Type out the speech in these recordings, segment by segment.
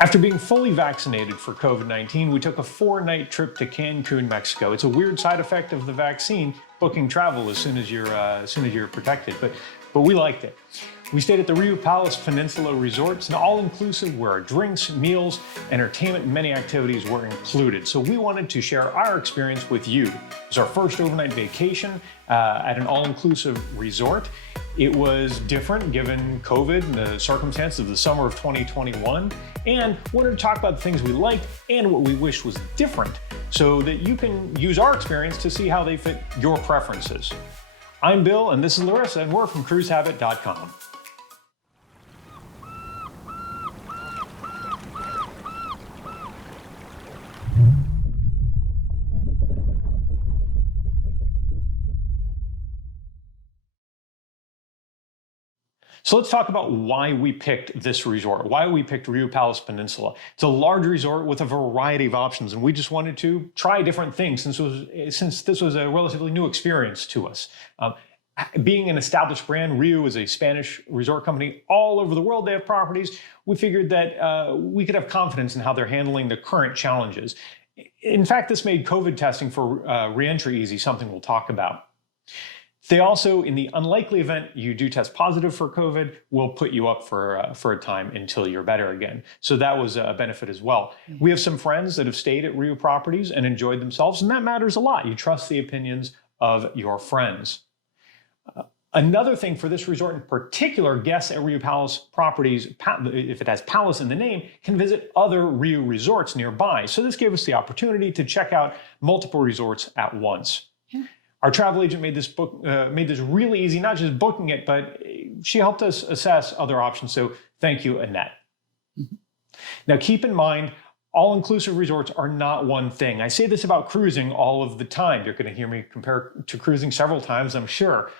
After being fully vaccinated for COVID-19, we took a 4-night trip to Cancun, Mexico. It's a weird side effect of the vaccine, booking travel as soon as you're protected, but we liked it. We stayed at the RIU Palace Peninsula Resort. It's an all-inclusive where drinks, meals, entertainment, and many activities were included. So we wanted to share our experience with you. It was our first overnight vacation at an all-inclusive resort. It was different given COVID and the circumstances of the summer of 2021, and wanted to talk about the things we liked and what we wish was different so that you can use our experience to see how they fit your preferences. I'm Bill, and this is Larissa, and we're from cruisehabit.com. So let's talk about why we picked this resort, why we picked RIU Palace Peninsula. It's a large resort with a variety of options, and we just wanted to try different things since this was a relatively new experience to us. Being an established brand, RIU is a Spanish resort company all over the world. They have properties. We figured that we could have confidence in how they're handling the current challenges. In fact, this made COVID testing for re-entry easy, something we'll talk about. They also, in the unlikely event you do test positive for COVID, will put you up for a time until you're better again. So that was a benefit as well. We have some friends that have stayed at RIU properties and enjoyed themselves, and that matters a lot. You trust the opinions of your friends. Another thing for this resort in particular, guests at RIU Palace properties, if it has Palace in the name, can visit other RIU resorts nearby. So this gave us the opportunity to check out multiple resorts at once. Our travel agent made this really easy, not just booking it, but she helped us assess other options. So thank you, Annette. Now keep in mind, all-inclusive resorts are not one thing. I say this about cruising all of the time. You're going to hear me compare to cruising several times, I'm sure.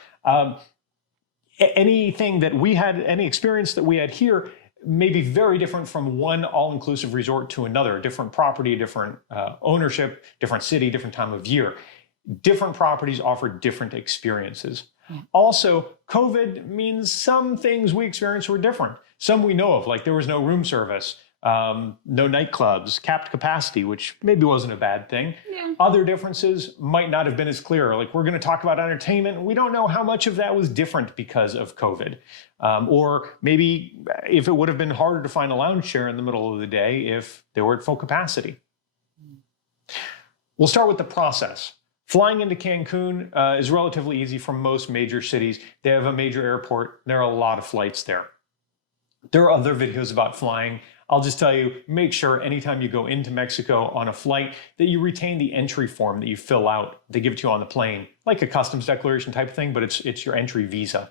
Anything that we had, any experience that we had here may be very different from one all-inclusive resort to another. Different property, different ownership, different city, different time of year. Different properties offer different experiences. Also, COVID means some things we experienced were different. Some we know of, like there was no room service, no nightclubs, capped capacity, which maybe wasn't a bad thing. Other differences might not have been as clear. Like we're going to talk about entertainment. We don't know how much of that was different because of COVID. Or maybe if it would have been harder to find a lounge chair in the middle of the day if they were at full capacity. We'll start with the process. Flying into Cancun is relatively easy from most major cities. They have a major airport. There are a lot of flights there. There are other videos about flying. I'll just tell you, make sure anytime you go into Mexico on a flight that you retain the entry form that you fill out. They give it to you on the plane, like a customs declaration type of thing, but it's your entry visa.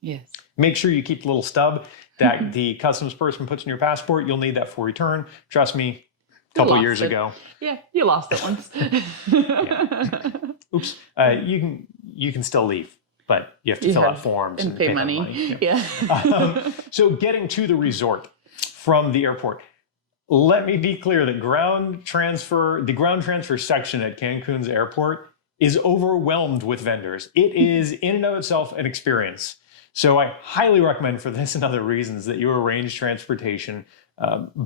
Yes. Make sure you keep the little stub that the customs person puts in your passport. You'll need that for return. Trust me. A couple years ago. Yeah, you lost it once. Oops. You can still leave, but you have to fill out forms and pay money. Yeah. So getting to the resort from the airport. Let me be clear that the ground transfer section at Cancun's airport is overwhelmed with vendors. It is in and of itself an experience. So I highly recommend for this and other reasons that you arrange transportation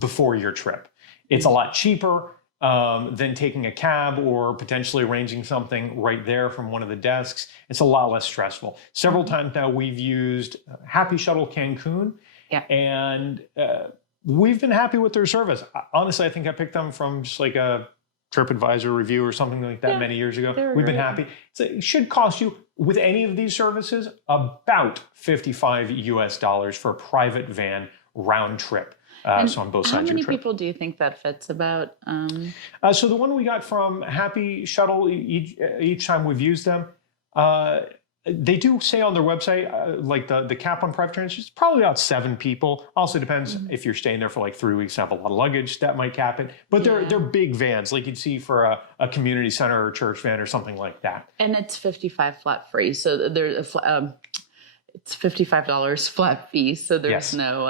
before your trip. It's a lot cheaper than taking a cab or potentially arranging something right there from one of the desks. It's a lot less stressful. Several times now we've used Happy Shuttle Cancun, and we've been happy with their service. Honestly, I think I picked them from just like a TripAdvisor review or something like that many years ago. We've been happy. So it should cost you, with any of these services, about $55 US for a private van round trip. So on both sides of your trip. How many people do you think that fits about? So the one we got from Happy Shuttle, each time we've used them, they do say on their website, like the cap on private transit is probably about 7 people. Also depends if you're staying there for like 3 weeks and have a lot of luggage, that might cap it. But they're big vans, like you'd see for a community center or church van or something like that. And it's $55 flat free. So there's it's $55 flat fee, so there's no...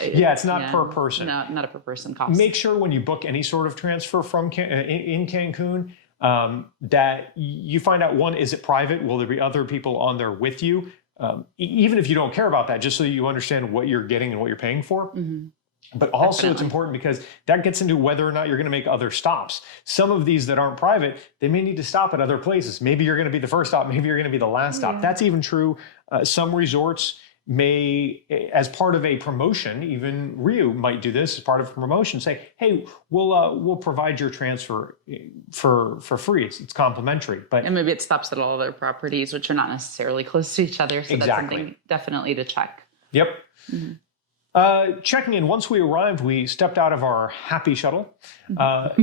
it's not per person. Not a per person cost. Make sure when you book any sort of transfer from in Cancun that you find out, one, is it private? Will there be other people on there with you? Even if you don't care about that, just so you understand what you're getting and what you're paying for. But also it's Definitely. important because that gets into whether or not you're going to make other stops. Some of these that aren't private, they may need to stop at other places. Maybe you're going to be the first stop. Maybe you're going to be the last stop. Yeah. That's even true. Some resorts may, as part of a promotion, even RIU might do this as part of a promotion, say, hey, we'll provide your transfer for free. It's complimentary. But And maybe it stops at all other properties, which are not necessarily close to each other. So Exactly. that's something definitely to check. Yep. Mm-hmm. Checking in, once we arrived, we stepped out of our happy shuttle.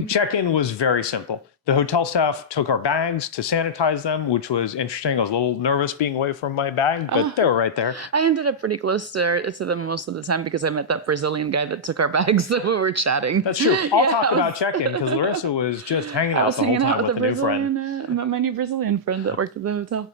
Check-in was very simple. The hotel staff took our bags to sanitize them, which was interesting. I was a little nervous being away from my bag, but they were right there. I ended up pretty close to them most of the time because I met that Brazilian guy that took our bags that we were chatting. That's true. I'll talk about check-in because Larissa was just hanging out the whole time with a new friend. My new Brazilian friend that worked at the hotel.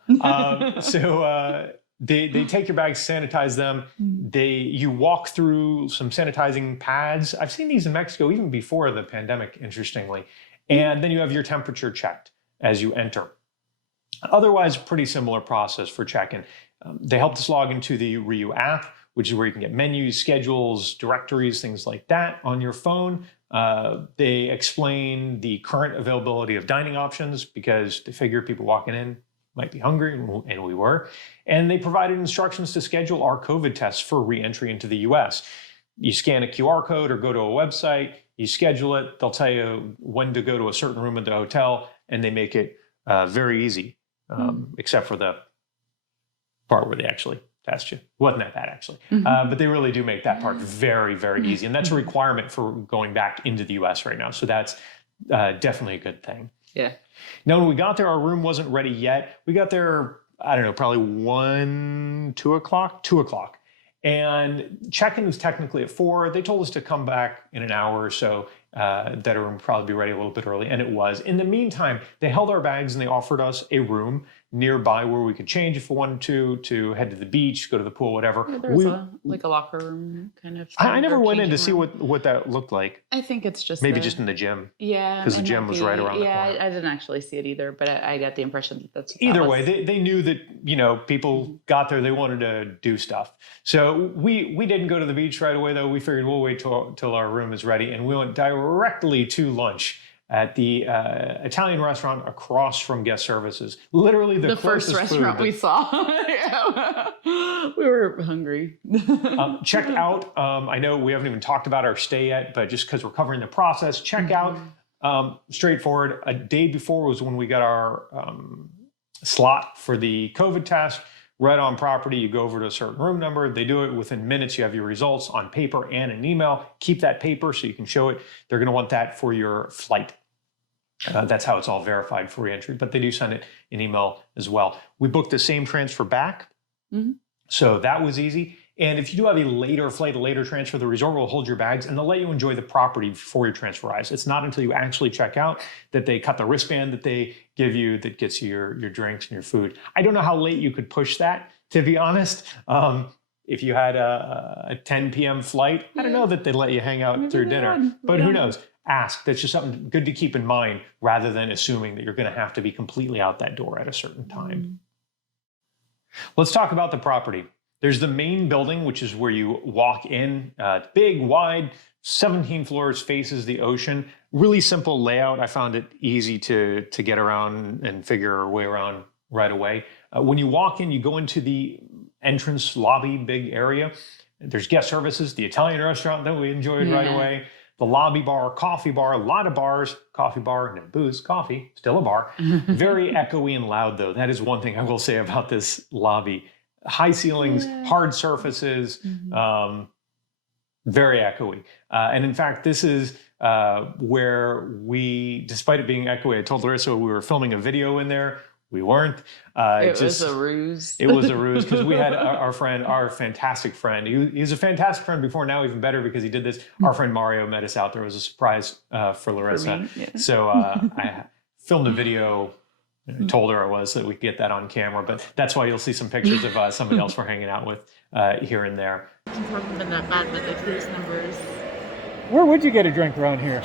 They take your bags, sanitize them. You walk through some sanitizing pads. I've seen these in Mexico even before the pandemic, interestingly. And then you have your temperature checked as you enter. Otherwise, pretty similar process for check-in. They helped us log into the RIU app, which is where you can get menus, schedules, directories, things like that on your phone. They explain the current availability of dining options because they figure people walking in might be hungry, and we were. And they provided instructions to schedule our COVID tests for re-entry into the US. You scan a QR code or go to a website, you schedule it, they'll tell you when to go to a certain room at the hotel, and they make it very easy, except for the part where they actually test you. Wasn't that bad, actually. But they really do make that part very, very easy. And that's a requirement for going back into the US right now. So that's definitely a good thing. Yeah. Now, when we got there, our room wasn't ready yet. We got there, I don't know, probably 2 o'clock. And check-in was technically at 4. They told us to come back in an hour or so, that our room would probably be ready a little bit early, and it was. In the meantime, they held our bags and they offered us a room nearby where we could change if we wanted to head to the beach, go to the pool, whatever. Yeah, there was a locker room kind of thing. I never went in to see what that looked like. I think it's just maybe just in the gym. Yeah. Because the gym was right around the corner. Yeah, I didn't actually see it either, but I got the impression that that's Either way, they knew that, people got there, they wanted to do stuff. So we didn't go to the beach right away, though. We figured we'll wait till our room is ready, and we went directly to lunch at the Italian restaurant across from guest services. Literally the first restaurant we saw. We were hungry. Check out. I know we haven't even talked about our stay yet, but just because we're covering the process, check out. Straightforward. A day before was when we got our slot for the COVID test. Right on property, you go over to a certain room number. They do it within minutes. You have your results on paper and an email. Keep that paper so you can show it. They're going to want that for your flight. That's how it's all verified for reentry, but they do send it in email as well. We booked the same transfer back, so that was easy. And if you do have a later flight, a later transfer, the resort will hold your bags and they'll let you enjoy the property before your transfer arrives. It's not until you actually check out that they cut the wristband that they give you that gets you your drinks and your food. I don't know how late you could push that, to be honest. If you had a 10 p.m. flight, I don't know that they'd let you hang out through dinner, but who knows? Ask. That's just something good to keep in mind rather than assuming that you're going to have to be completely out that door at a certain time. Let's talk about the property. There's the main building, which is where you walk in. Big, wide, 17 floors, faces the ocean. Really simple layout. I found it easy to get around and figure our way around right away. When you walk in, you go into the entrance lobby, big area. There's guest services, the Italian restaurant that we enjoyed right away. The lobby bar, coffee bar, a lot of bars, coffee bar, no booze, coffee, still a bar. Very echoey and loud, though. That is one thing I will say about this lobby. High ceilings, hard surfaces, very echoey. And in fact, this is where we, despite it being echoey, I told Larissa we were filming a video in there. We weren't. It was a ruse. It was a ruse because we had our fantastic friend. He was a fantastic friend before, now even better because he did this. Our friend Mario met us out there. It was a surprise for Larissa. For me, yeah. So I filmed a video. I told her I was so that we could get that on camera, but that's why you'll see some pictures of somebody else we're hanging out with here and there. Where would you get a drink around here?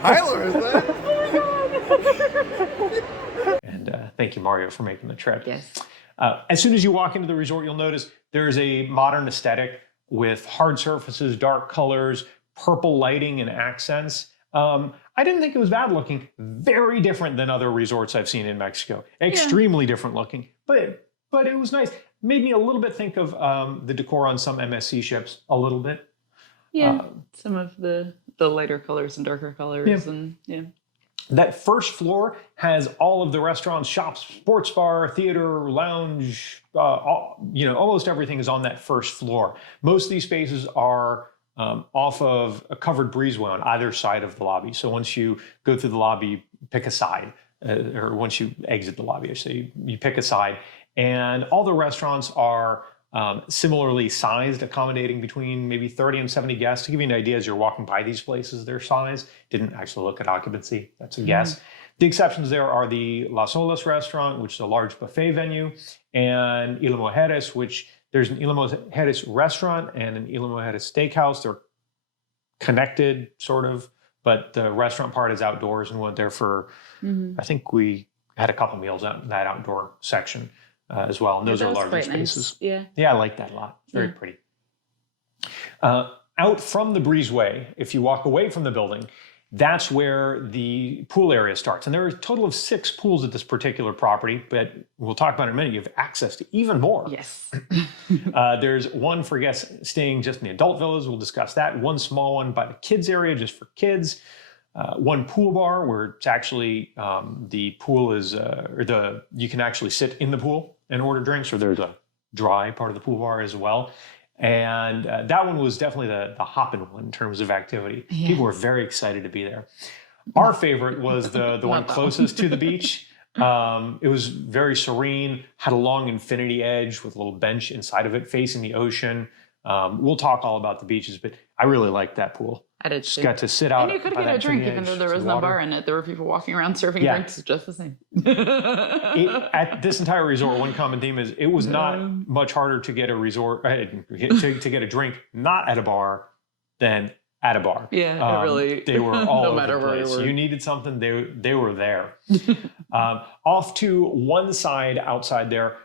Hi, Larissa. And thank Thank you, Mario, for making the trip. Yes. As soon as you walk into the resort, you'll notice there's a modern aesthetic with hard surfaces, dark colors, purple lighting and accents. I didn't think it was bad looking. Very different than other resorts I've seen in Mexico. Extremely different looking, but it was nice. Made me a little bit think of the decor on some MSC ships a little bit. Yeah, some of the lighter colors and darker colors, and That first floor has all of the restaurants, shops, sports bar, theater, lounge, almost everything is on that first floor. Most of these spaces are off of a covered breezeway on either side of the lobby. So once you go through the lobby, pick a side, or once you exit the lobby, I say you pick a side. And all the restaurants are similarly sized, accommodating between maybe 30 and 70 guests. To give you an idea, as you're walking by these places, their size. Didn't actually look at occupancy. That's a guess. The exceptions there are the Las Olas restaurant, which is a large buffet venue, and Isla Mujeres, which there's an Isla Mujeres restaurant and an Isla Mujeres steakhouse. They're connected, sort of, but the restaurant part is outdoors, and went there for, I think we had a couple meals out in that outdoor section. As well, and those are larger spaces. Nice. I like that a lot. It's very pretty. Out from the breezeway, if you walk away from the building, that's where the pool area starts. And there are a total of 6 pools at this particular property, but we'll talk about in a minute. You have access to even more. Yes. There's one for guests staying just in the adult villas. We'll discuss that. One small one by the kids area, just for kids. One pool bar where it's actually the pool is, you can actually sit in the pool and order drinks, or there's a dry part of the pool bar as well. And that one was definitely the hopping one in terms of activity. Yeah. People were very excited to be there. Our favorite was the one closest to the beach. It was very serene, had a long infinity edge with a little bench inside of it facing the ocean. We'll talk all about the beaches, but I really liked that pool. I did just too. got to sit out. And you could get a drink even though there was no bar in it. There were people walking around serving drinks just the same. At this entire resort, one common theme is it was not much harder to get a resort to get a drink not at a bar than at a bar. Yeah, it really. They were all no over matter the place. where You needed something, they were there. Off to one side outside there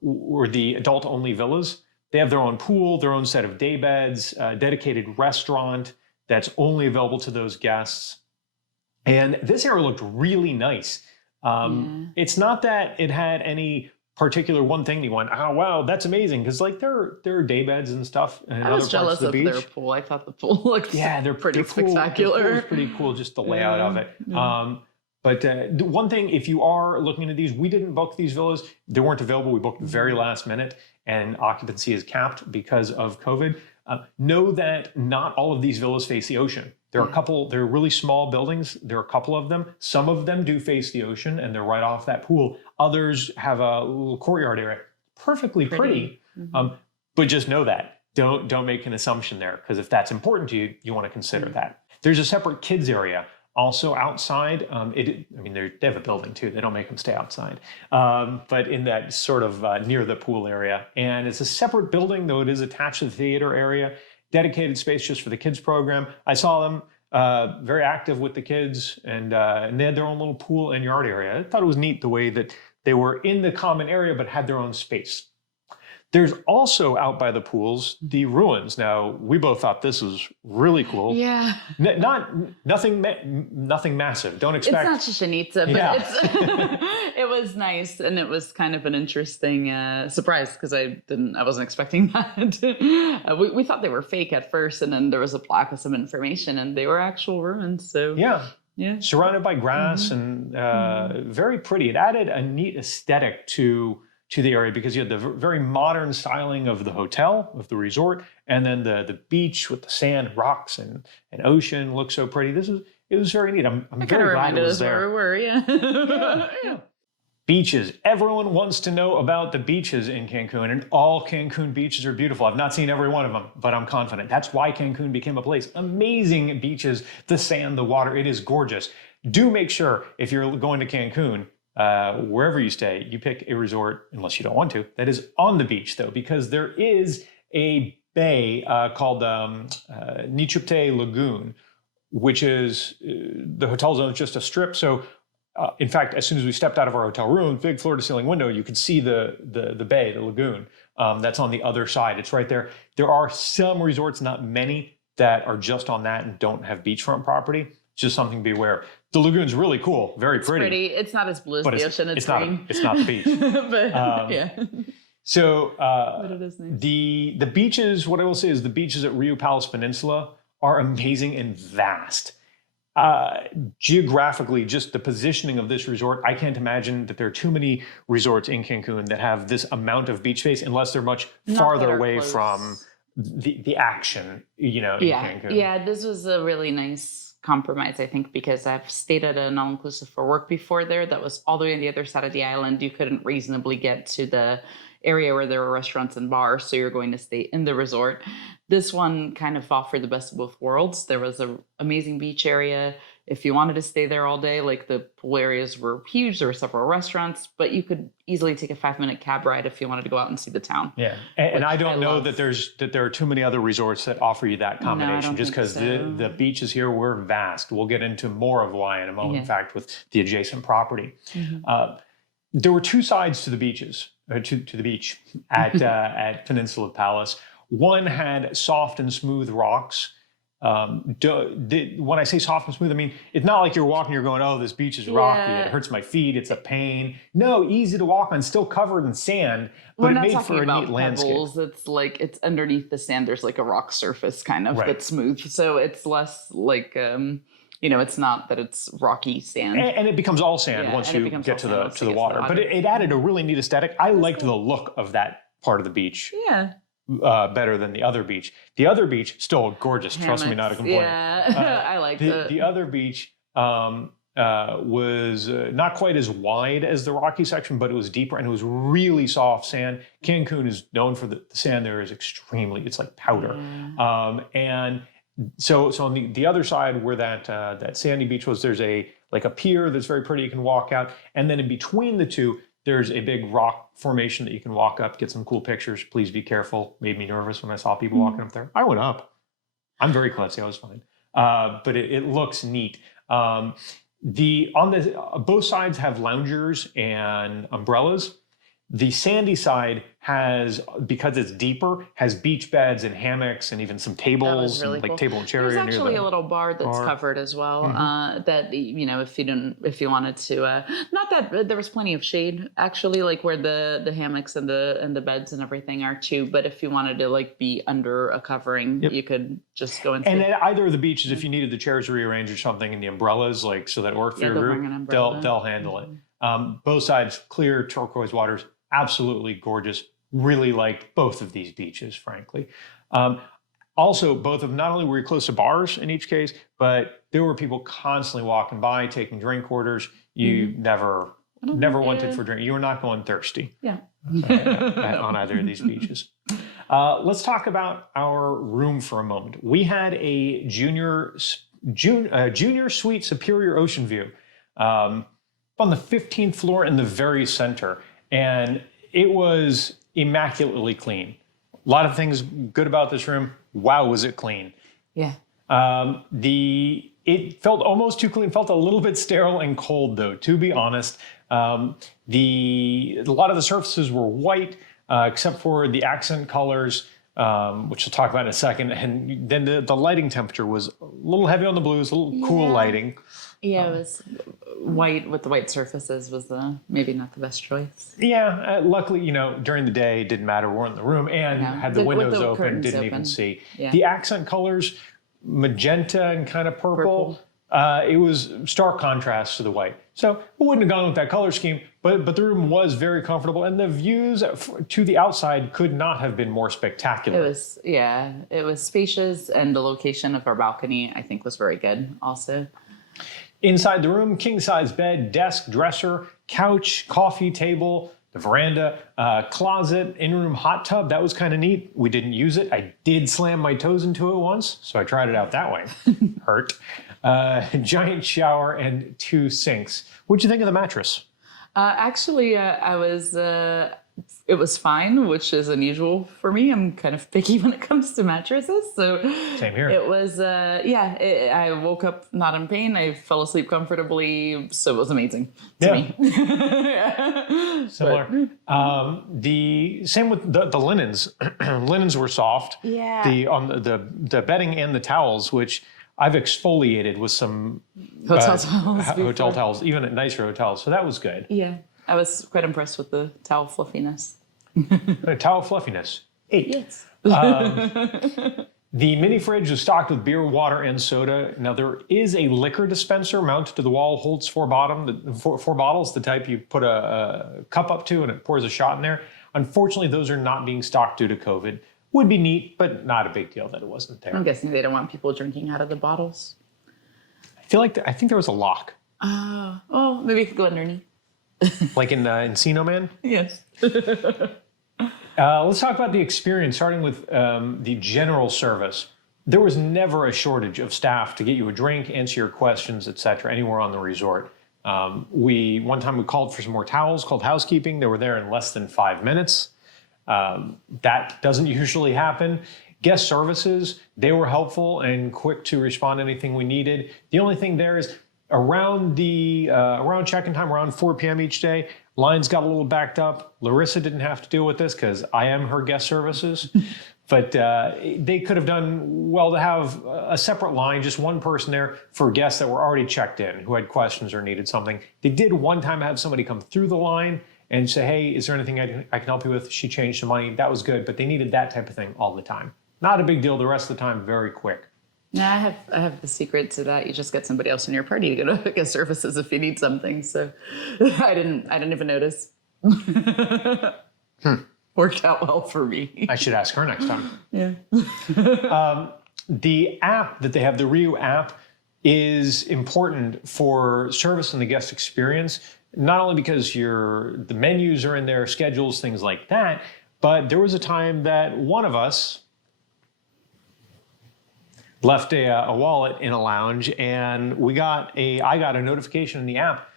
were the adult-only villas. They have their own pool, their own set of day beds, dedicated restaurant that's only available to those guests. And this area looked really nice. It's not that it had any particular one thing you went, oh, wow, that's amazing. Because like there are day beds and stuff. And I was jealous of their pool. I thought the pool looked they're pretty spectacular. The pool is pretty cool, just the layout of it. But the one thing, if you are looking into these, we didn't book these villas. They weren't available. We booked very last minute, and occupancy is capped because of COVID. Know that not all of these villas face the ocean. There are a couple, they're really small buildings. There are a couple of them. Some of them do face the ocean and they're right off that pool. Others have a little courtyard area. Perfectly pretty. But just know that. Don't make an assumption there, because if that's important to you, you want to consider that. There's a separate kids area also outside. They have a building too. They don't make them stay outside. But in that sort of near the pool area. And it's a separate building, though it is attached to the theater area. Dedicated space just for the kids program. I saw them very active with the kids, and they had their own little pool and yard area. I thought it was neat the way that they were in the common area but had their own space. There's also out by the pools the ruins. Now, we both thought this was really cool. Yeah. Nothing massive. Don't expect. It's not Chichen Itza, but it was nice, and it was kind of an interesting surprise because I wasn't expecting that. We thought they were fake at first, and then there was a plaque with some information, and they were actual ruins. So yeah, surrounded by grass and very pretty. It added a neat aesthetic to the area because you had the very modern styling of the hotel, of the resort, and then the beach with the sand, rocks, and ocean looked so pretty. It was very neat. I'm very glad it was there. Where we were, yeah. Beaches. Everyone wants to know about the beaches in Cancun, and all Cancun beaches are beautiful. I've not seen every one of them, but I'm confident. That's why Cancun became a place. Amazing beaches, the sand, the water. It is gorgeous. Do make sure if you're going to Cancun, wherever you stay, you pick a resort, unless you don't want to, that is on the beach, though, because there is a bay called Nichupte Lagoon, which is the hotel zone is just a strip. So in fact, as soon as we stepped out of our hotel room, big floor-to-ceiling window, you could see the bay, the lagoon. That's on the other side. It's right there. There are some resorts, not many, that are just on that and don't have beachfront property. Just something to be aware of. The lagoon's really cool, very pretty. It's not as blue as the ocean. It's green. It's not the beach. But yeah. So but it is nice. the beaches, what I will say is the beaches at RIU Palace Peninsula are amazing and vast. Geographically, just the positioning of this resort, I can't imagine that there are too many resorts in Cancun that have this amount of beach space unless they're much farther away from the action, in Cancun. Yeah, this was a really nice compromise, I think, because I've stayed at an all-inclusive for work before there that was all the way on the other side of the island. You couldn't reasonably get to the area where there were restaurants and bars, so you're going to stay in the resort. This one kind of offered the best of both worlds. There was an amazing beach area. If you wanted to stay there all day, like the pool areas were huge. There were several restaurants, but you could easily take a 5-minute cab ride if you wanted to go out and see the town. Yeah, and I don't know that there are too many other resorts that offer you that combination. Just because the beaches here were vast. We'll get into more of why in a moment. In fact, with the adjacent property, there were two sides to the beaches, to the beach at Peninsula Palace. One had soft and smooth rocks. When I say soft and smooth, I mean, it's not like you're walking, you're going, oh, this beach is rocky, it hurts my feet, it's a pain. No, easy to walk on, still covered in sand, but it made for a neat landscape. It's like, it's underneath the sand, there's like a rock surface kind of that's smooth. So it's less like, it's not that it's rocky sand. And it becomes all sand once you get to the water. But it added a really neat aesthetic. I liked the look of that part of the beach. Yeah. Better than the other beach. The other beach, still gorgeous. Trust me, not a complaint. Yeah, I liked it. The other beach was not quite as wide as the rocky section, but it was deeper and it was really soft sand. Cancun is known for the sand there is it's like powder. And so on the other side where that sandy beach was, there's a pier that's very pretty. You can walk out, and then in between the two, there's a big rock formation that you can walk up, get some cool pictures. Please be careful. Made me nervous when I saw people walking up there. I went up. I'm very klutzy. I was fine. But it looks neat. Both sides have loungers and umbrellas. The sandy side because it's deeper, has beach beds and hammocks and even some tables, really cool. Table and chair. There's actually a little bar that's covered as well. That if you wanted to, not that there was plenty of shade actually, like where the hammocks and the beds and everything are too. But if you wanted to be under a covering, you could just go and. And at either of the beaches, if you needed the chairs rearranged or something, and the umbrellas so that work for your group, they'll handle it. Both sides, clear turquoise waters. Absolutely gorgeous. Really liked both of these beaches, frankly. Also, both of them, not only were you close to bars in each case, but there were people constantly walking by, taking drink orders. You never wanted for drink. You were not going thirsty. Yeah. On either of these beaches. Let's talk about our room for a moment. We had a junior suite superior ocean view on the 15th floor in the very center. And it was immaculately clean. A lot of things good about this room. Wow, was it clean. Yeah. It felt almost too clean, felt a little bit sterile and cold though, to be honest. A lot of the surfaces were white, except for the accent colors, which we'll talk about in a second. And then the lighting temperature was a little heavy on the blues, a little cool lighting. Yeah, it was white with the white surfaces was maybe not the best choice. Yeah, luckily, during the day, it didn't matter. We we're in the room and had the windows open, didn't even see. Yeah. The accent colors, magenta and kind of purple. It was stark contrast to the white. So we wouldn't have gone with that color scheme, but the room was very comfortable and the views to the outside could not have been more spectacular. It was spacious and the location of our balcony, I think, was very good also. Inside the room, king-size bed, desk, dresser, couch, coffee table, the veranda, closet, in-room hot tub. That was kind of neat. We didn't use it. I did slam my toes into it once, so I tried it out that way. Hurt. Giant shower and 2 sinks. What'd you think of the mattress? Actually, I was. It was fine, which is unusual for me. I'm kind of picky when it comes to mattresses, so Same here. it was. I woke up not in pain. I fell asleep comfortably, so it was amazing to me. Yeah. Similar. The same with the linens. Linens were soft. Yeah. The bedding and the towels, which I've exfoliated with some Hotel towels. hotel towels, even at nicer hotels. So that was good. Yeah, I was quite impressed with the towel fluffiness. Towel fluffiness. 8. Yes. The mini fridge is stocked with beer, water, and soda. Now, there is a liquor dispenser mounted to the wall, holds 4 bottles, the type you put a cup up to and it pours a shot in there. Unfortunately, those are not being stocked due to COVID. Would be neat, but not a big deal that it wasn't there. I'm guessing they don't want people drinking out of the bottles. I think there was a lock. Oh, maybe you could go underneath. Like in Encino Man? Yes. Let's talk about the experience, starting with the general service. There was never a shortage of staff to get you a drink, answer your questions, etc., anywhere on the resort. One time we called for some more towels, called housekeeping. They were there in less than 5 minutes. That doesn't usually happen. Guest services, they were helpful and quick to respond to anything we needed. The only thing there is around check-in time, around 4 p.m. each day, lines got a little backed up. Larissa didn't have to deal with this because I am her guest services. But they could have done well to have a separate line, just one person there for guests that were already checked in, who had questions or needed something. They did one time have somebody come through the line and say, hey, is there anything I can help you with? She changed the money. That was good, but they needed that type of thing all the time. Not a big deal. The rest of the time, very quick. Yeah, I have the secret to that. You just get somebody else in your party to go to guest services if you need something. So I didn't even notice. Worked out well for me. I should ask her next time. Yeah. The app that they have, the RIU app, is important for service and the guest experience. Not only because the menus are in there, schedules, things like that, but there was a time that one of us left a wallet in a lounge, and I got a notification in the app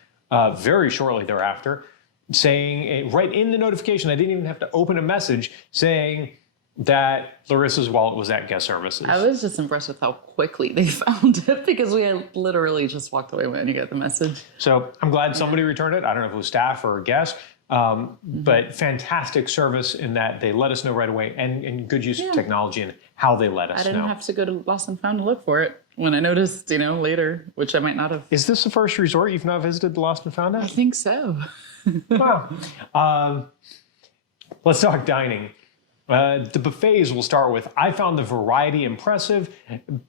very shortly thereafter saying, right in the notification, I didn't even have to open a message, saying that Larissa's wallet was at guest services. I was just impressed with how quickly they found it because we had literally just walked away when you got the message. So I'm glad somebody returned it. I don't know if it was staff or a guest, but fantastic service in that they let us know right away, and good use of technology and how they let us know. I didn't have to go to Lost and Found to look for it when I noticed, later, which I might not have. Is this the first resort you've not visited the Lost and Found at? I think so. Wow. Let's talk dining. The buffets we'll start with. I found the variety impressive.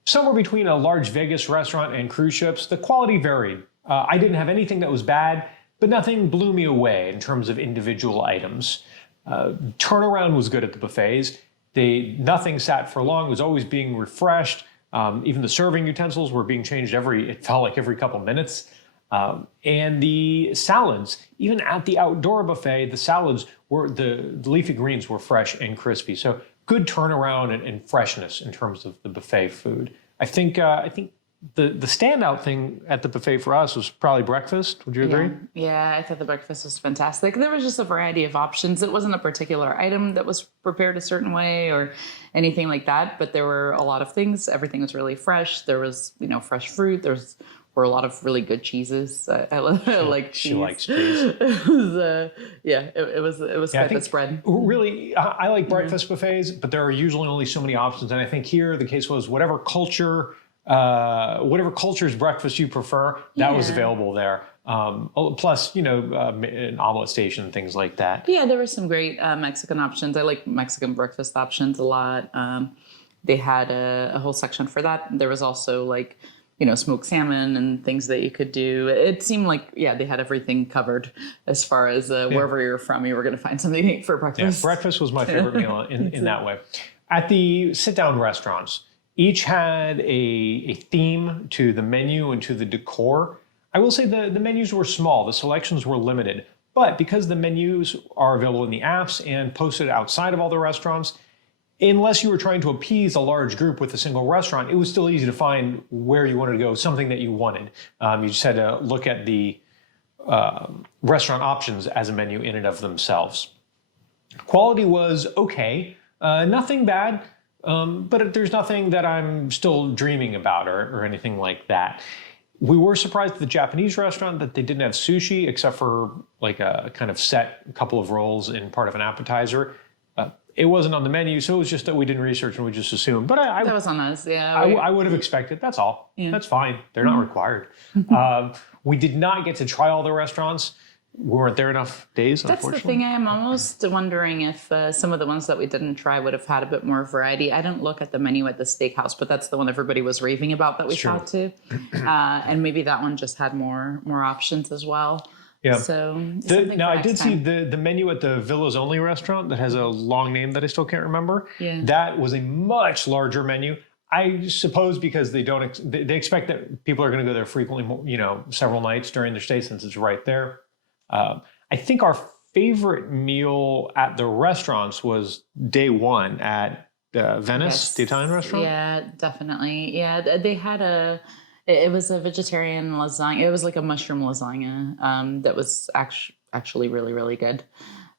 Somewhere between a large Vegas restaurant and cruise ships, the quality varied. I didn't have anything that was bad, but nothing blew me away in terms of individual items. Turnaround was good at the buffets. Nothing sat for long, was always being refreshed. Even the serving utensils were being changed it felt like every couple minutes. And the salads, even at the outdoor buffet, the salads the leafy greens were fresh and crispy. So good turnaround and freshness in terms of the buffet food. I think the standout thing at the buffet for us was probably breakfast. Would you agree? Yeah, I thought the breakfast was fantastic. There was just a variety of options. It wasn't a particular item that was prepared a certain way or anything like that, but there were a lot of things. Everything was really fresh. There was, fresh fruit. Were a lot of really good cheeses. I like cheese. She likes cheese. It was quite the spread. Really, I like breakfast buffets, but there are usually only so many options. And I think here the case was whatever culture's breakfast you prefer, that was available there. Plus, an omelet station and things like that. Yeah, there were some great Mexican options. I like Mexican breakfast options a lot. They had a whole section for that. There was also smoked salmon and things that you could do. It seemed like, they had everything covered as far as wherever you're from, you were going to find something to eat for breakfast. Yeah, breakfast was my favorite meal in that way. At the sit-down restaurants, each had a theme to the menu and to the decor. I will say the menus were small, the selections were limited, but because the menus are available in the apps and posted outside of all the restaurants, unless you were trying to appease a large group with a single restaurant, it was still easy to find where you wanted to go, something that you wanted. You just had to look at the restaurant options as a menu in and of themselves. Quality was okay, nothing bad, but there's nothing that I'm still dreaming about or anything like that. We were surprised at the Japanese restaurant that they didn't have sushi except for like a kind of set couple of rolls in part of an appetizer. It wasn't on the menu, so it was just that we didn't research and we just assumed. But that was on us, yeah. I would have expected. That's all. Yeah. That's fine. They're not required. We did not get to try all the restaurants. We weren't there enough days, unfortunately. That's the thing. I'm almost wondering if some of the ones that we didn't try would have had a bit more variety. I didn't look at the menu at the steakhouse, but that's the one everybody was raving about that we thought too. And maybe that one just had more options as well. Yeah. So now I did see the menu at the Villas Only restaurant that has a long name that I still can't remember. Yeah. That was a much larger menu. I suppose because they expect that people are going to go there frequently, several nights during their stay since it's right there. I think our favorite meal at the restaurants was day one at Venice, the Italian restaurant. Yeah, definitely. Yeah, they had it was a vegetarian lasagna. It was like a mushroom lasagna that was actually really, really good.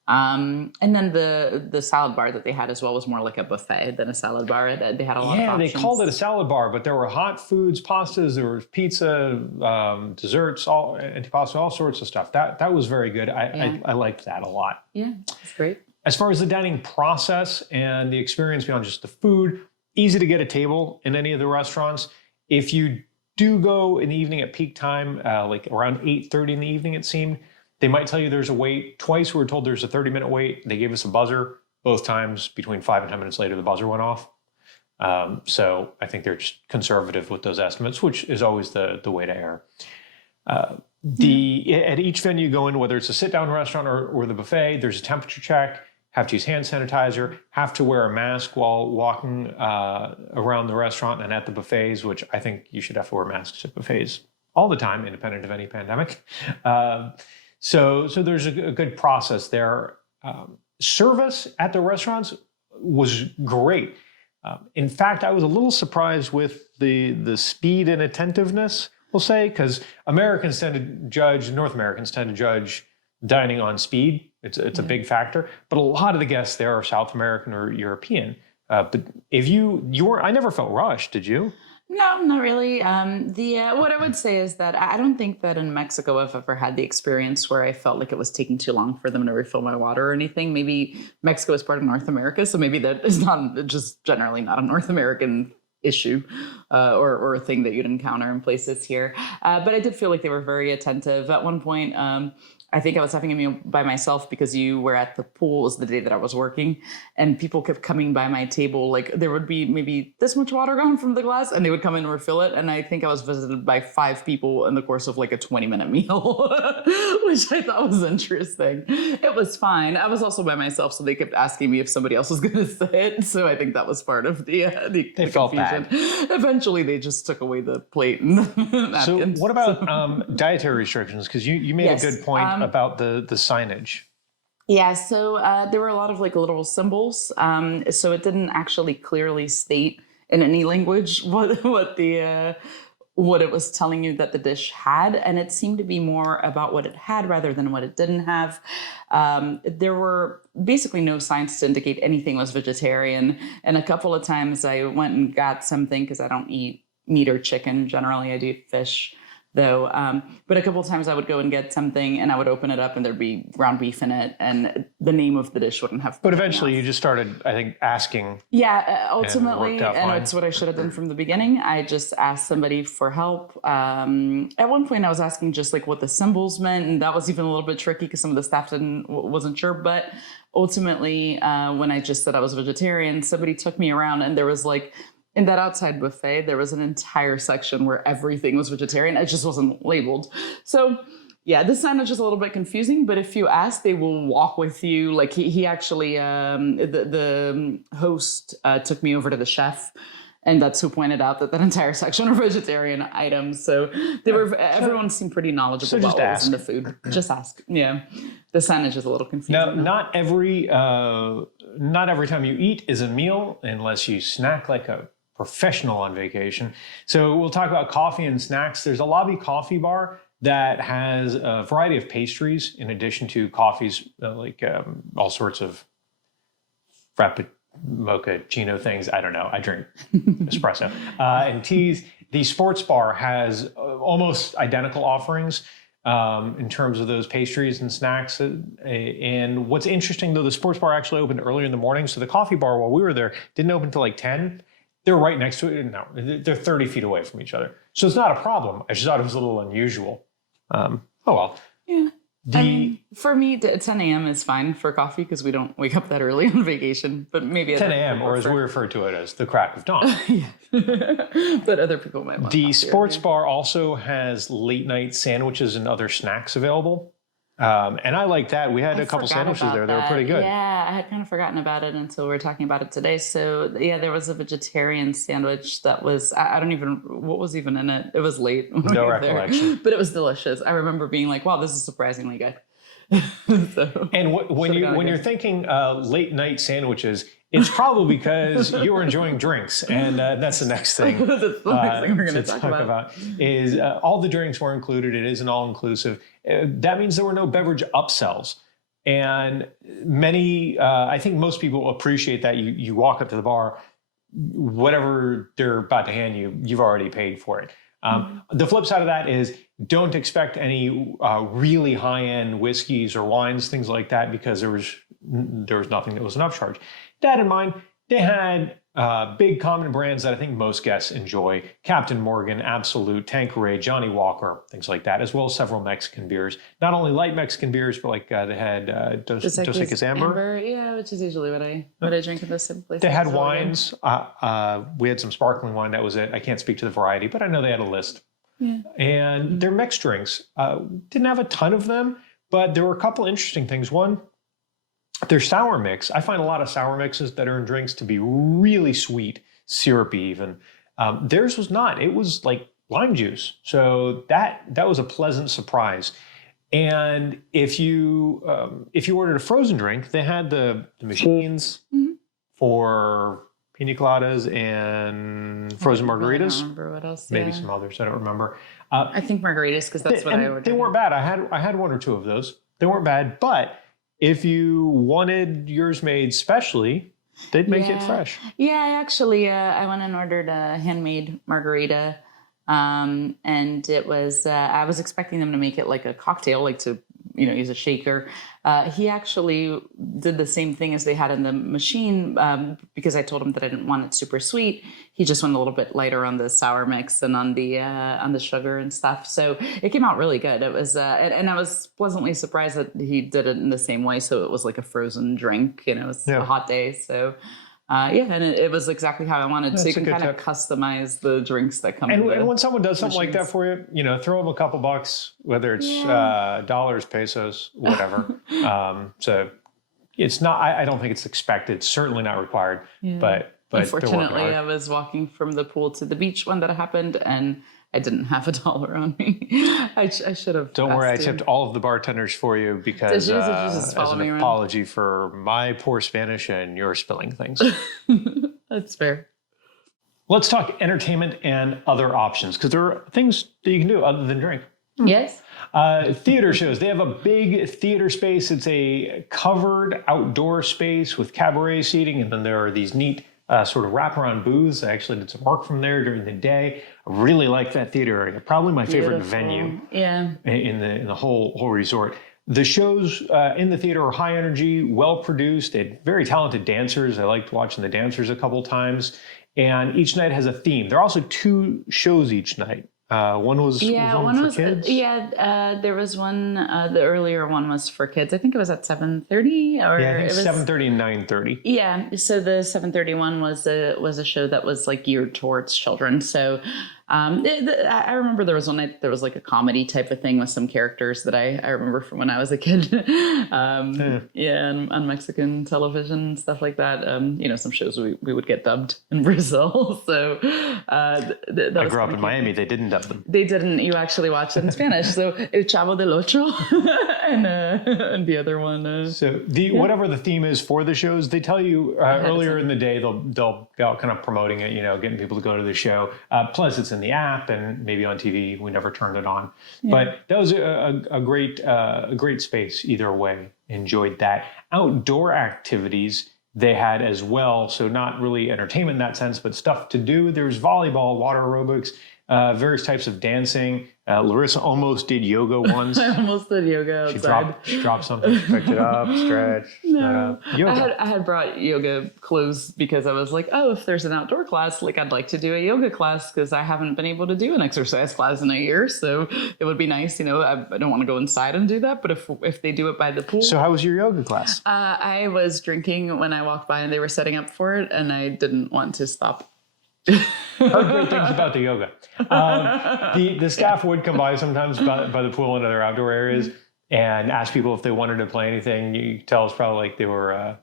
And then the salad bar that they had as well was more like a buffet than a salad bar. They had a lot of options. They called it a salad bar, but there were hot foods, pastas, there was pizza, desserts, antipasta, all sorts of stuff. That was very good. I liked that a lot. Yeah, it's great. As far as the dining process and the experience beyond just the food, easy to get a table in any of the restaurants. If you do go in the evening at peak time, like around 8:30 in the evening, it seemed, they might tell you there's a wait. Twice we were told there's a 30-minute wait. They gave us a buzzer. Both times, between 5 and 10 minutes later, the buzzer went off. So I think they're just conservative with those estimates, which is always the way to err. At each venue you go in, whether it's a sit-down restaurant or the buffet, there's a temperature check, have to use hand sanitizer, have to wear a mask while walking around the restaurant and at the buffets, which I think you should have to wear masks at buffets all the time, independent of any pandemic. So there's a good process there. Service at the restaurants was great. In fact, I was a little surprised with the speed and attentiveness, we'll say, because North Americans tend to judge dining on speed. It's a big factor. But a lot of the guests there are South American or European. But if I never felt rushed, did you? No, not really. What I would say is that I don't think that in Mexico I've ever had the experience where I felt like it was taking too long for them to refill my water or anything. Maybe Mexico is part of North America, so maybe that is just generally not a North American issue or a thing that you'd encounter in places here. But I did feel like they were very attentive. At one point, I think I was having a meal by myself because you were at the pool. It was the day that I was working, and people kept coming by my table. Like there would be maybe this much water gone from the glass, and they would come in and refill it. And I think I was visited by 5 people in the course of like a 20-minute meal, which I thought was interesting. It was fine. I was also by myself, so they kept asking me if somebody else was going to sit. So I think that was part of the felt confusion. Bad. Eventually, they just took away the plate and napkins. So what about dietary restrictions? Because you made a good point about the signage. Yeah, so there were a lot of like little symbols. So it didn't actually clearly state in any language what it was telling you that the dish had, and it seemed to be more about what it had rather than what it didn't have. There were basically no signs to indicate anything was vegetarian, and a couple of times I went and got something because I don't eat meat or chicken. Generally, I do eat fish, though. But a couple of times I would go and get something and I would open it up and there'd be ground beef in it and the name of the dish wouldn't have. But eventually you just started, I think, asking. Yeah, ultimately, and it's what I should have done from the beginning. I just asked somebody for help. At one point I was asking just like what the symbols meant, and that was even a little bit tricky because some of the staff wasn't sure. But ultimately, when I just said I was vegetarian, somebody took me around and there was like, in that outside buffet, there was an entire section where everything was vegetarian. It just wasn't labeled. So yeah, this signage is a little bit confusing, but if you ask, they will walk with you. Like he actually, the host took me over to the chef, and that's who pointed out that entire section were vegetarian items. So everyone seemed pretty knowledgeable about what was in the food. Just ask. Yeah. The signage is a little confusing. Now, not every time you eat is a meal unless you snack like a professional on vacation. So we'll talk about coffee and snacks. There's a lobby coffee bar that has a variety of pastries in addition to coffees, all sorts of mochaccino things. I don't know. I drink espresso and teas. The sports bar has almost identical offerings in terms of those pastries and snacks. And what's interesting, though, the sports bar actually opened earlier in the morning. So the coffee bar, while we were there, didn't open until like 10. They're right next to it. No, they're 30 feet away from each other. So it's not a problem. I just thought it was a little unusual. Oh, well. Yeah. I mean, for me, 10 a.m. is fine for coffee because we don't wake up that early on vacation. But maybe 10 a.m. or as we refer to it as the crack of dawn. But other people might want The sports bar also has late night sandwiches and other snacks available. And I like that. We had a couple sandwiches there. They were pretty good. Yeah, I had kind of forgotten about it until we were talking about it today. So yeah, there was a vegetarian sandwich that was, I don't even, what was even in it? It was late. No recollection. But it was delicious. I remember being like, wow, this is surprisingly good. And when you're thinking late night sandwiches, it's probably because you were enjoying drinks, and that's the next thing. That's the next thing we're going to talk about. Is all the drinks were included. It is an all-inclusive. That means there were no beverage upsells, and I think most people appreciate that. You walk up to the bar, whatever they're about to hand you, you've already paid for it. The flip side of that is don't expect any really high-end whiskeys or wines, things like that, because there was nothing that was an upcharge. That in mind, they had big common brands that I think most guests enjoy: Captain Morgan, Absolute, Tanqueray, Johnny Walker, things like that, as well as several Mexican beers. Not only light Mexican beers, but like they had Dos Equis Amber. Yeah, which is usually what I drink in this place. They had wines. We had some sparkling wine. That was it. I can't speak to the variety, but I know they had a list. Yeah. And their mixed drinks didn't have a ton of them, but there were a couple interesting things. One, their sour mix. I find a lot of sour mixes that are in drinks to be really sweet, syrupy even. Theirs was not. It was like lime juice. So that was a pleasant surprise. And if you ordered a frozen drink, they had the machines for pina coladas and frozen margaritas. I don't remember what else. Maybe some others. I don't remember. I think margaritas because that's what I ordered. They weren't bad. I had one or two of those. They weren't bad, but if you wanted yours made specially, they'd make it fresh. Yeah, I actually I went and ordered a handmade margarita, and it was I was expecting them to make it like a cocktail, like to use a shaker. He actually did the same thing as they had in the machine because I told him that I didn't want it super sweet. He just went a little bit lighter on the sour mix and on the sugar and stuff. So it came out really good. It was and I was pleasantly surprised that he did it in the same way. So it was like a frozen drink. It was a hot day. So and it was exactly how I wanted. So you can kind of customize the drinks that come. And when someone does something like that for you, throw them a couple bucks, whether it's dollars, pesos, whatever. So it's not. I don't think it's expected. Certainly not required. Yeah. But unfortunately, I was walking from the pool to the beach when that happened, and I didn't have $1 on me. I should have. Don't worry, I tipped all of the bartenders for you because as an apology for my poor Spanish and your spilling things. That's fair. Let's talk entertainment and other options because there are things that you can do other than drink. Yes. Theater shows. They have a big theater space. It's a covered outdoor space with cabaret seating, and then there are these neat sort of wraparound booths. I actually did some work from there during the day. I really like that theater area. Probably my favorite venue in the whole resort. The shows in the theater are high energy, well produced. They had very talented dancers. I liked watching the dancers a couple times. And each night has a theme. There are also 2 shows each night. One was for kids. There was one. The earlier one was for kids. I think it was at 7:30. I think 7:30 and 9:30. Yeah. So the 7:30 one was a show that was like geared towards children. So I remember there was one night there was like a comedy type of thing with some characters that I remember from when I was a kid. And on Mexican television and stuff like that. Some shows we would get dubbed in Brazil. So I grew up in Miami. They didn't dub them. They didn't. You actually watched it in Spanish. So El Chavo del Ocho and the other one. So whatever the theme is for the shows, they tell you earlier in the day they'll be out kind of promoting it, getting people to go to the show. Plus, it's in the app and maybe on TV. We never turned it on, but that was a great space either way. Enjoyed that. Outdoor activities they had as well, so not really entertainment in that sense, but stuff to do. There's volleyball, water aerobics, various types of dancing. Larissa almost did yoga once. I almost did yoga outside. She dropped something, picked it up, stretched. No. Yoga. I had brought yoga clothes because I was like, oh, if there's an outdoor class, like I'd like to do a yoga class because I haven't been able to do an exercise class in a year. So it would be nice, I don't want to go inside and do that, but if they do it by the pool. So how was your yoga class? I was drinking when I walked by and they were setting up for it and I didn't want to stop. Heard great things about the yoga. The staff would come by sometimes by the pool and other outdoor areas and ask people if they wanted to play anything. You could tell it's probably like they were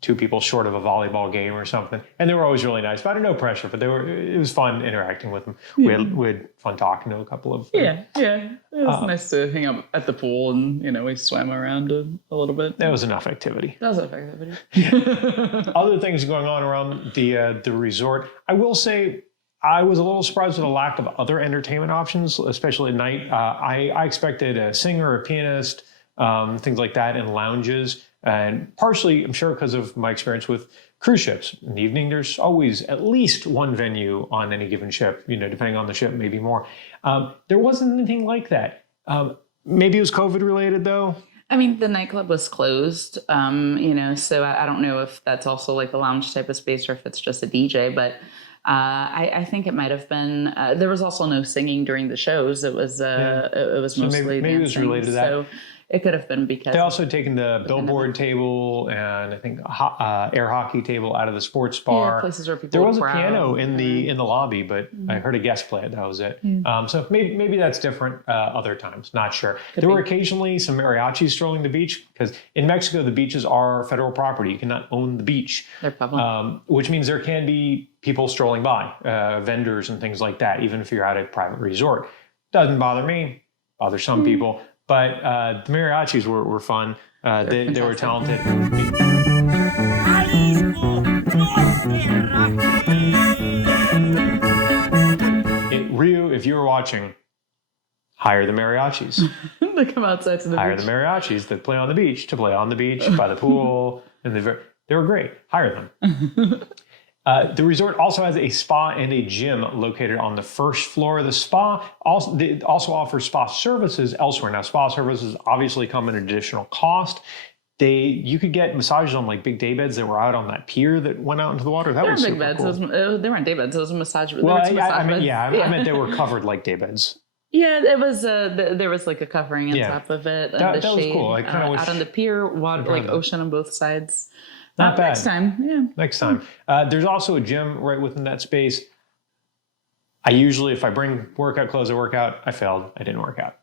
two people short of a volleyball game or something. And they were always really nice, but no pressure. But it was fun interacting with them. Yeah. We had fun talking to a couple of them. Yeah. It was nice to hang out at the pool and we swam around a little bit. That was enough activity. Yeah. Other things going on around the resort. I will say I was a little surprised with the lack of other entertainment options, especially at night. I expected a singer, a pianist, things like that in lounges. And partially, I'm sure, because of my experience with cruise ships. In the evening, there's always at least one venue on any given ship, depending on the ship, maybe more. There wasn't anything like that. Maybe it was COVID related, though. I mean, the nightclub was closed, so I don't know if that's also like a lounge type of space or if it's just a DJ, but I think it might have been. There was also no singing during the shows. It was mostly maybe it was related to that. So it could have been because they also taken the billboard table and I think air hockey table out of the sports bar. Yeah, places where people there was would a piano in the lobby, but I heard a guest play it. That was it. So maybe that's different other times. Not sure. There were occasionally some mariachis strolling the beach because in Mexico the beaches are federal property. You cannot own the beach. They're public. Which means there can be people strolling by, vendors and things like that, even if you're at a private resort. Doesn't bother me. Bothers some people. But the mariachis were fun. They were talented. RIU, if you were watching, hire the mariachis. They come outside to the hire beach. The mariachis that play on the beach to play on the beach, by the pool. And they were great. Hire them. The resort also has a spa and a gym located on the first floor. The spa also offers spa services elsewhere. Now, spa services obviously come at an additional cost. You could get massages on like big day beds that were out on that pier that went out into the water. That was big super beds. Cool. They weren't day beds. It was a massage. Well, I meant they were covered like day beds. Yeah, it was. There was like a covering on top of it. That was cool. I kind of wish out on the pier, water, like ocean on both sides. Not bad. Next time, Next time. There's also a gym right within that space. I usually, if I bring workout clothes, I work out. I failed. I didn't work out.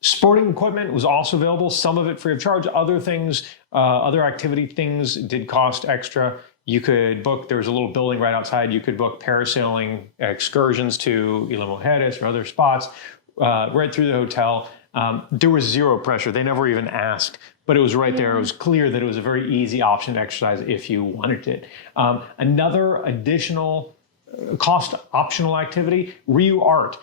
Sporting equipment was also available. Some of it free of charge. Other things, other activity things did cost extra. You could book, there was a little building right outside. You could book parasailing excursions to Isla Mujeres or other spots right through the hotel. There was zero pressure. They never even asked. But it was right there. It was clear that it was a very easy option to exercise if you wanted it. Another additional cost optional activity, RIU Art.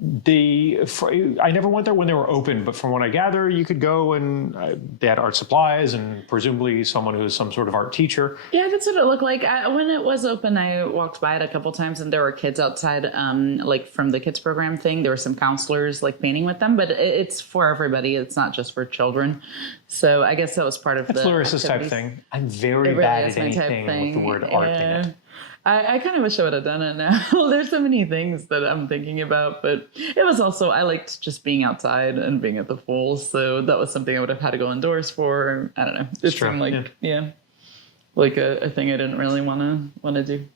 I never went there when they were open, but from what I gather, you could go and they had art supplies and presumably someone who was some sort of art teacher. Yeah, that's what it looked like. When it was open, I walked by it a couple times and there were kids outside, like from the kids program thing. There were some counselors like painting with them, but it's for everybody. It's not just for children. So I guess that was part of That's Larissa's type thing. I'm very bad at anything with the word art in it. I kind of wish I would have done it now. There's so many things that I'm thinking about, but it was also, I liked just being outside and being at the pool. So that was something I would have had to go indoors for. I don't know. It seemed like, like a thing I didn't really want to do.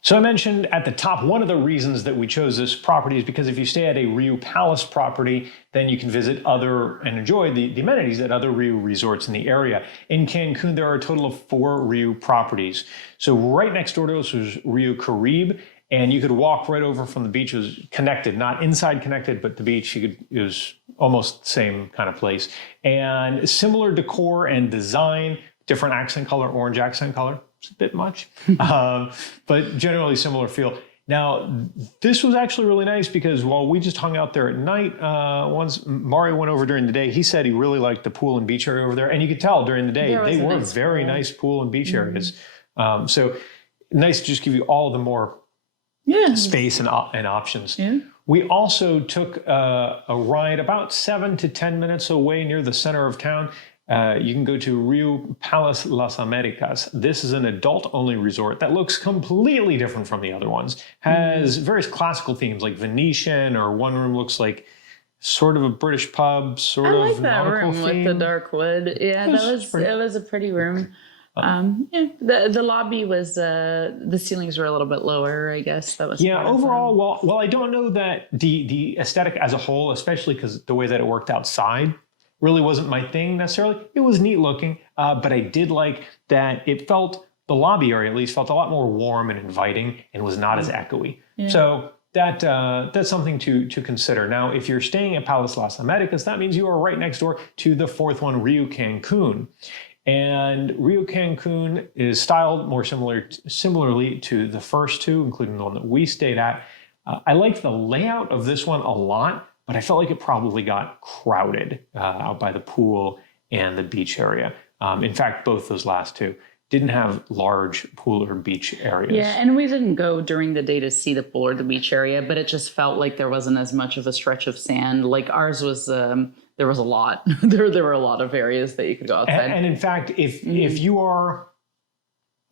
So I mentioned at the top, one of the reasons that we chose this property is because if you stay at a RIU Palace property, then you can visit other and enjoy the amenities at other RIU resorts in the area. In Cancun, there are a total of 4 RIU properties. So right next door to us was RIU Caribe, and you could walk right over from the beach. It was connected, not inside connected, but the beach, it was almost the same kind of place. And similar decor and design, different accent color, orange accent color. It's a bit much, but generally similar feel. Now, this was actually really nice because while we just hung out there at night, once Mario went over during the day, he said he really liked the pool and beach area over there. And you could tell during the day, they were very nice pool and beach areas. So nice to just give you all the more space and options. Yeah. We also took a ride about 7 to 10 minutes away near the center of town. You can go to RIU Palace Las Americas. This is an adult-only resort that looks completely different from the other ones. Has various classical themes like Venetian, or one room looks like sort of a British pub, sort of I like that room theme. with the dark wood. Yeah, it was a pretty room. The lobby was the ceilings were a little bit lower, I guess. That was overall. Well, I don't know that the aesthetic as a whole, especially because the way that it worked outside, really wasn't my thing necessarily. It was neat looking, but I did like that it felt, the lobby area at least, felt a lot more warm and inviting and was not as echoey. Yeah. So that's something to consider. Now, if you're staying at Palace Las Americas, that means you are right next door to the fourth one, RIU Cancun. And RIU Cancun is styled more similarly to the first two, including the one that we stayed at. I like the layout of this one a lot, but I felt like it probably got crowded out by the pool and the beach area. In fact, both those last two didn't have large pool or beach areas. Yeah, and we didn't go during the day to see the pool or the beach area, but it just felt like there wasn't as much of a stretch of sand. Like ours was, there was a lot. there were a lot of areas that you could go outside. And in fact, if you are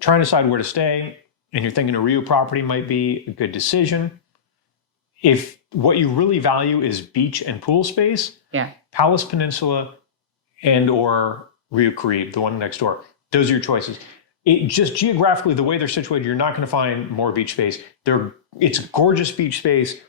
trying to decide where to stay and you're thinking a RIU property might be a good decision, if what you really value is beach and pool space, Palace Peninsula and or RIU Caribe, the one next door, those are your choices. It just geographically, the way they're situated, you're not going to find more beach space. It's gorgeous beach space.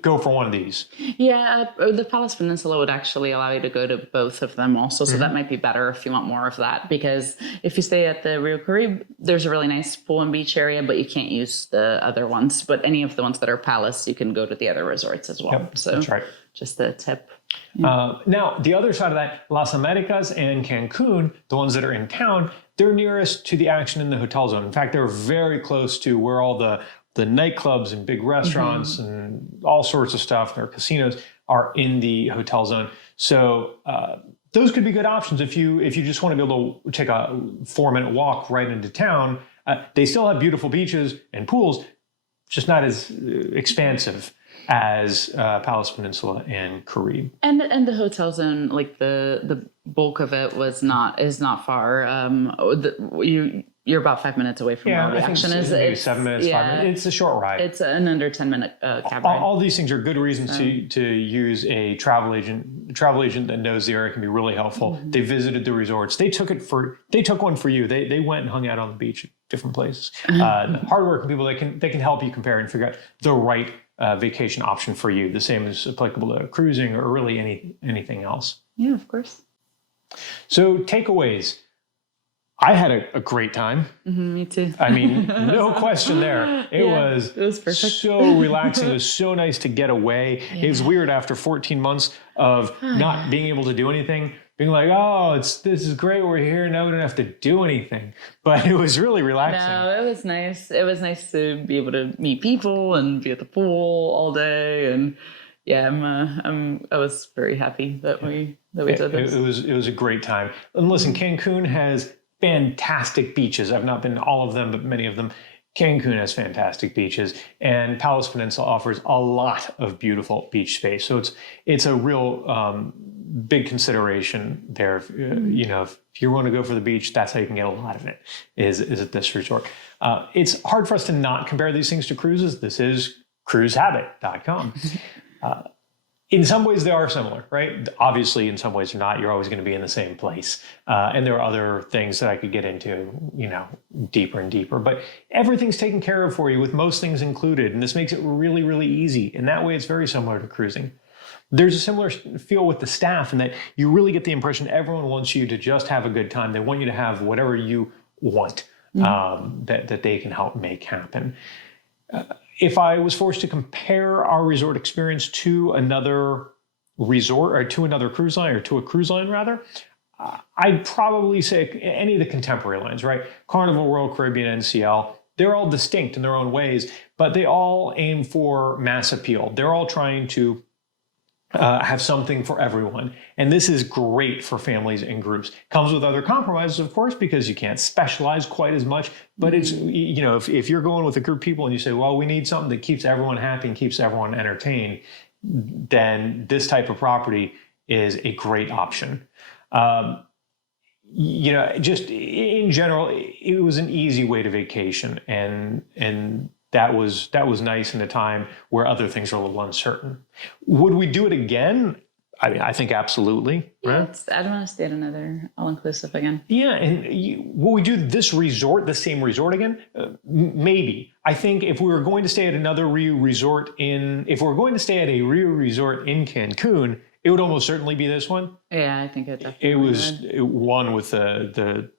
Go for one of these. Yeah, the Palace Peninsula would actually allow you to go to both of them also. So that might be better if you want more of that. Because if you stay at the RIU Caribe, there's a really nice pool and beach area, but you can't use the other ones. But any of the ones that are Palace, you can go to the other resorts as well. Yep, so that's right. Just the tip. Now, the other side of that, Las Americas and Cancun, the ones that are in town, they're nearest to the action in the hotel zone. In fact, they're very close to where all the nightclubs and big restaurants and all sorts of stuff, or casinos, are in the hotel zone. So those could be good options if you just want to be able to take a 4-minute walk right into town. They still have beautiful beaches and pools, just not as expansive as Palace Peninsula and Caribe. And the hotel zone, like the bulk of it is not far. You're about 5 minutes away from where the action is. Maybe 7 minutes, 5 minutes. It's a short ride. It's an under 10-minute cab ride. All these things are good reasons to use a travel agent. A travel agent that knows the area can be really helpful. They visited the resorts. They took one for you. They went and hung out on the beach at different places. Hardworking people, they can help you compare and figure out the right vacation option for you. The same is applicable to cruising or really anything else. Yeah, of course. So takeaways. I had a great time. Me too. I mean, no question there. It was perfect. So relaxing. It was so nice to get away. Yeah. It was weird after 14 months of not being able to do anything, being like, oh, this is great. We're here. Now we don't have to do anything. But it was really relaxing. No, it was nice. It was nice to be able to meet people and be at the pool all day. And yeah, I was very happy that we did this. It was a great time. And listen, Cancun has fantastic beaches. I've not been to all of them, but many of them. Cancun has fantastic beaches, and Palace Peninsula offers a lot of beautiful beach space. So it's a real big consideration there. If you want to go for the beach, that's how you can get a lot of it. Is at this resort. It's hard for us to not compare these things to cruises. This is cruisehabit.com. In some ways, they are similar, right? Obviously, in some ways, they're not. You're always going to be in the same place. And there are other things that I could get into, deeper and deeper. But everything's taken care of for you with most things included. And this makes it really, really easy. In that way, it's very similar to cruising. There's a similar feel with the staff in that you really get the impression everyone wants you to just have a good time. They want you to have whatever you want that they can help make happen. if I was forced to compare our resort experience to another resort or to another cruise line or to a cruise line rather, I'd probably say any of the contemporary lines, right? Carnival, Royal Caribbean, NCL, they're all distinct in their own ways, but they all aim for mass appeal. They're all trying to have something for everyone. And this is great for families and groups. Comes with other compromises, of course, because you can't specialize quite as much. But it's, you know, if you're going with a group of people and you say, well, we need something that keeps everyone happy and keeps everyone entertained, then this type of property is a great option. You know, just in general, it was an easy way to vacation, and that was nice in a time where other things are a little uncertain. Would we do it again? I mean, I think absolutely. Yeah, right? I don't want to stay at another all-inclusive again. Yeah, and will we do this resort, the same resort again? Maybe. I think if we were going to stay at another RIU resort if we're going to stay at a RIU resort in Cancun, it would almost certainly be this one. Yeah, I think it definitely It was would. one with the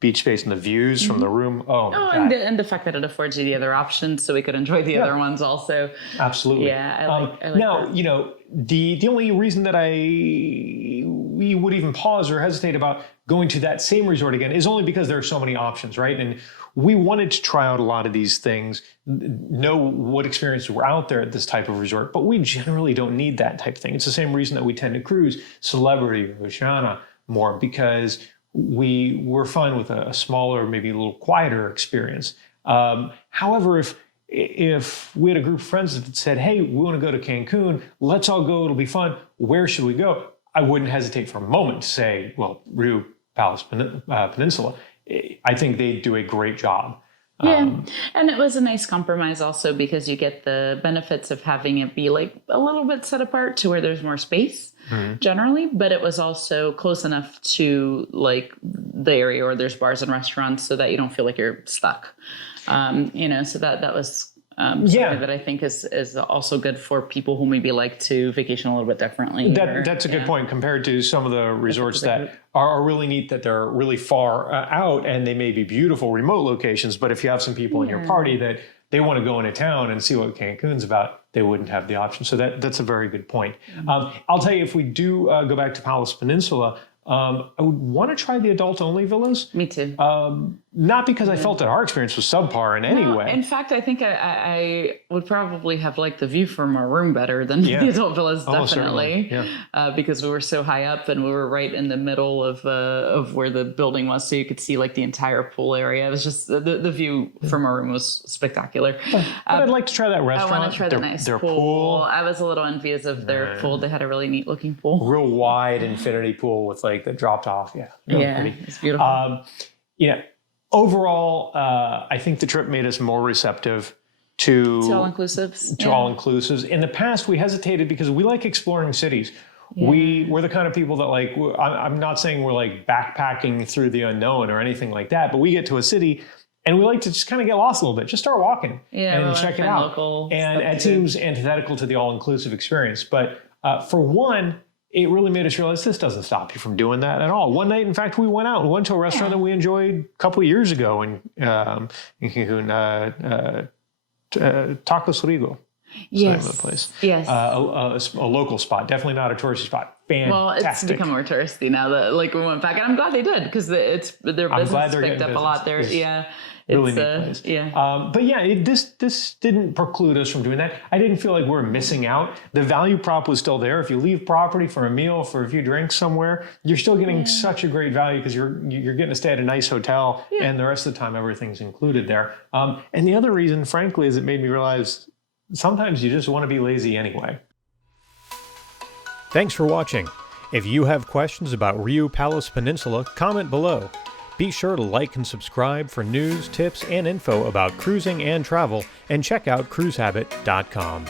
beach space and the views from the room. Oh, my God. And the fact that it affords you the other options, so we could enjoy the other ones also. Absolutely. Yeah, I like now, that. you know, the only reason that we would even pause or hesitate about going to that same resort again is only because there are so many options, right? And we wanted to try out a lot of these things, know what experiences were out there at this type of resort, but we generally don't need that type of thing. It's the same reason that we tend to cruise Celebrity or Oceana more, because we're fine with a smaller, maybe a little quieter experience. However, if we had a group of friends that said, hey, we want to go to Cancun, let's all go, it'll be fun, where should we go? I wouldn't hesitate for a moment to say, well, RIU Palace Peninsula. I think they do a great job. Yeah, and it was a nice compromise also, because you get the benefits of having it be like a little bit set apart to where there's more space generally, but it was also close enough to like the area where there's bars and restaurants so that you don't feel like you're stuck. You know, so that was something that I think is also good for people who maybe like to vacation a little bit differently. That's a good point compared to some of the resorts that are really neat, that they're really far out and they may be beautiful remote locations. But if you have some people in your party that they want to go into town and see what Cancun's about, they wouldn't have the option. So that's a very good point. I'll tell you, if we do go back to Palace Peninsula, I would want to try the adult-only villas. Me too. Not because I felt that our experience was subpar in any way. In fact, I think I would probably have liked the view from our room better than the adult villas, definitely. Because we were so high up and we were right in the middle of where the building was, so you could see like the entire pool area. It was just the view from our room was spectacular. But I'd like to try that restaurant. I want to try the nice pool. I was a little envious of their pool. They had a really neat looking pool. Real wide infinity pool with like that dropped off. Yeah, really pretty. It's beautiful. Overall, I think the trip made us more receptive to all-inclusives. All-inclusives. In the past, we hesitated because we like exploring cities. We're the kind of people that like, I'm not saying we're like backpacking through the unknown or anything like that, but we get to a city and we like to just kind of get lost a little bit, just start walking and check it out. And it seems antithetical to the all-inclusive experience. But for one, it really made us realize this doesn't stop you from doing that at all. One night, in fact, we went out and went to a restaurant that we enjoyed a couple of years ago in Cancun, Tacos Rigo. Yes. The place. Yes. A local spot, definitely not a touristy spot. Fantastic. Well, it's become more touristy now that like we went back, and I'm glad they did, because their business picked up a lot there. Really neat place. But this didn't preclude us from doing that. I didn't feel like we were missing out. The value prop was still there. If you leave property for a meal, for a few drinks somewhere, you're still getting such a great value because you're getting to stay at a nice hotel, and the rest of the time everything's included there. And the other reason, frankly, is it made me realize sometimes you just want to be lazy anyway. Thanks for watching. If you have questions about RIU Palace Peninsula, comment below. Be sure to like and subscribe for news, tips, and info about cruising and travel, and check out cruisehabit.com.